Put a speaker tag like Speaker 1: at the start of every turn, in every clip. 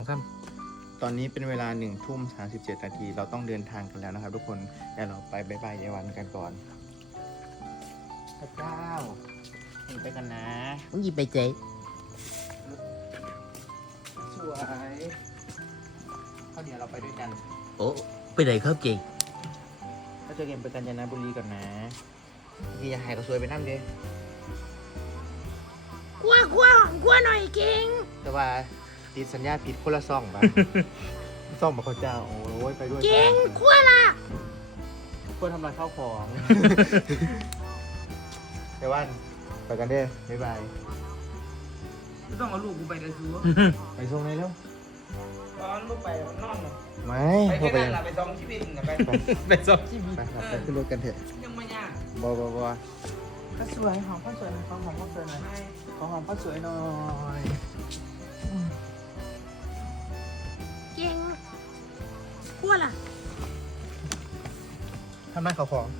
Speaker 1: ตอนนี้เป็นเวลา1:37 นาทีเราต้องเดินทางกันแล้วนะครับทุกคนเดี๋ยวเราไปบ๊ายบายยายวันกันก่อนพระเจ้าไปกันนะ
Speaker 2: มึงหยิบไปเจ๊
Speaker 1: สวยข้าวเดี๋ยวเราไปด้วยกัน
Speaker 2: โอ้ไปไหนครับเก่ง
Speaker 1: ถ้าเจอกันไปกาญจนบุรีก่อนนะพี่อยาหายก็สวยไปนั่นดิ
Speaker 3: กลัวหน่อยเก่ง
Speaker 1: แต่ว่าติดสัญญาผิดคนละซ่องป่ะ ซ่องบอกเขาเจ้าโอ้ยไปด้วย
Speaker 3: เก่งกลัวล่ะ
Speaker 1: คนทำลายข้าวของ เดี๋ยววันไปกันเด้อบ๊ายบาย
Speaker 4: ไม่ต้องเอาลูกกูไปเลยซู
Speaker 1: ไปส่งเลยเร็ว
Speaker 4: ตอนลูกไปนอน
Speaker 1: ไม่
Speaker 4: ไป
Speaker 1: พอ
Speaker 4: แค่
Speaker 1: ไป
Speaker 4: นั้นแหละไปซ้อมชีวิตนะไป
Speaker 2: ไปสอบชีวิต
Speaker 1: ไปครับไปขึ้นรถกันเถอะ
Speaker 4: ยังไม่ยาก
Speaker 1: บอบ
Speaker 4: ก็สวยหอมก็สวยนะหอมก็สวยนะ
Speaker 1: ขอหอมข้าวสวยหน่อย
Speaker 3: เก่งกลัวล่ะ
Speaker 1: ทำไมเขาของ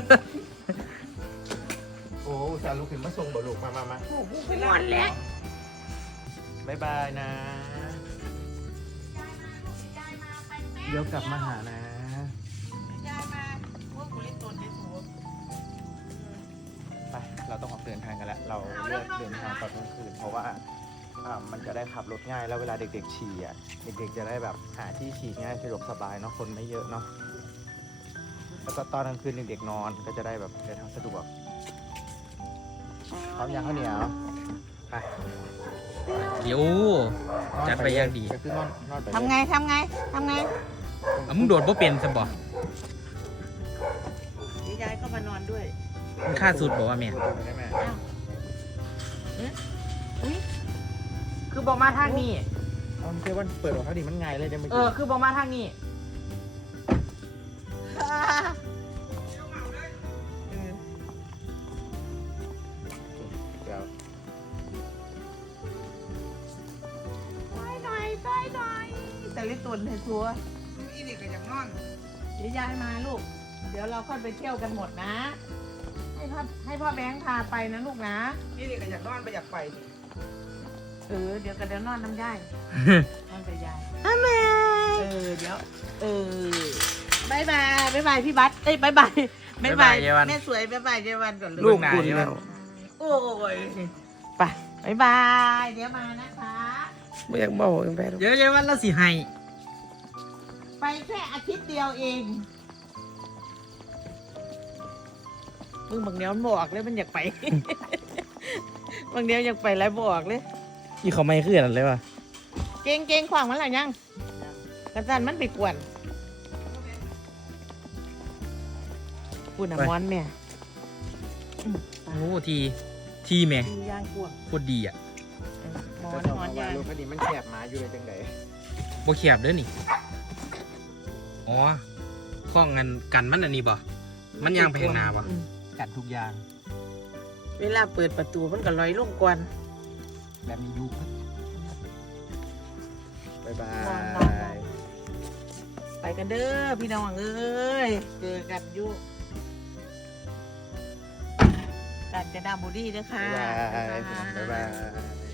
Speaker 1: โอ้อุตส่าห์ลุกขึ้นมาส่งบ่ลูกมา
Speaker 3: งอนแล้ว
Speaker 1: บ๊ายบายนะ เดี๋ยวกลับมาหานะ
Speaker 4: ยายมาพวกกูเล่นตัวเล่นตัว
Speaker 1: ไป เราต้องออกเดินทางกันแล้ว เราเลือกเดินทางตอนกลางคืนเพราะว่ามันจะได้ขับรถง่ายแล้วเวลาเด็กๆฉี่อ่ะ เด็กๆจะได้แบบหาที่ฉี่ง่ายสะดวกสบายเนาะ คนไม่เยอะเนาะ แล้วก็ตอนกลางคืนเด็กๆนอนก็จะได้แบบเดินทางสะดวกพร้อมยังข้าวเหนียวไป
Speaker 2: เดี๋ยว จัดไปอย่างดี
Speaker 1: ก็คือนอนไปเลย
Speaker 3: ทำไง
Speaker 2: อ่ะมึงโดดบ่เป็นซะบ่
Speaker 4: ยายก็มานอนด้วย
Speaker 2: มึงค่าสุดบอกว่าแม่
Speaker 1: ดูได้ไหม
Speaker 4: คือบอกมาทางนี้
Speaker 1: เอาเพื่อนเปิดออกเท่านี้มันง่ายเลยเดี๋ยวเมื่อ
Speaker 4: เอ
Speaker 1: กี้
Speaker 4: อคือบอกมาทางนี้
Speaker 1: เดี๋ยว
Speaker 3: ช่วยหน่อย
Speaker 4: แต่เล่นตัวในทัวอีนี่ก็ยังนอนเดี๋ยวยายมาลูก เดี๋ยวเราค่อยไปเที่ยวกันหมดนะ ให้พ่อแบงค์พาไปนะลูกนะนี่นี่ก็อยากนอนไปอยากไปเดี๋ยวก็เดี๋ยวนอนน้ำย่ายนอนไปยาย
Speaker 3: ทำไม
Speaker 4: เดี๋ยวบายบายพี่บัสเอ้ยบายบาย
Speaker 2: บ๊ายบายเยาวัน
Speaker 4: แม่สวยบายบายเยาวันก่อน
Speaker 2: ลูกคุณแล้ว
Speaker 4: โอ้ยไปบายบายเดี๋ยวมานะคะ
Speaker 5: ไม่อยากบอกยังไปหรอก
Speaker 2: เดี๋ยววันเราสิให้
Speaker 4: ไปแค่อาทิตย์เดียวเองมึงบางเดียวมันบอกเลยมันอยากไป บางเดียวอยากไปแล้วบอกเลย
Speaker 2: ที่เขาไม่ขึ้นอะไรวะ
Speaker 4: เก่งขวางมันหรือยังกระสันมันไปกวนปุ่นอ่ะมอนแม่
Speaker 2: โอ้ทีแม่
Speaker 4: ดีย่างกวน
Speaker 2: โคตรดีอ่ะ
Speaker 4: มอ
Speaker 1: จะ
Speaker 4: น
Speaker 1: สอบ
Speaker 4: มอน
Speaker 1: ว่า
Speaker 4: ย่าง
Speaker 1: ลูกคดีมันแคบหมาอยู่เลยจังได
Speaker 2: บ่เขียบเด้อนี่ อ๋อข้องกันมันอันนี้บ่ มันยางไปข้างหน้าบ่ กัดทุกอย่าง
Speaker 4: เวลาเปิดประตูมันก็ลอยลงกวน
Speaker 2: แบบมียุค
Speaker 1: บ๊ายบา
Speaker 4: นอน
Speaker 1: ย
Speaker 4: ไปกันเด้อพี่น้องเอ้ยเจอกันอยู่กาญจนบุรีนะคะ
Speaker 1: บ๊ายบายบ๊ายบาย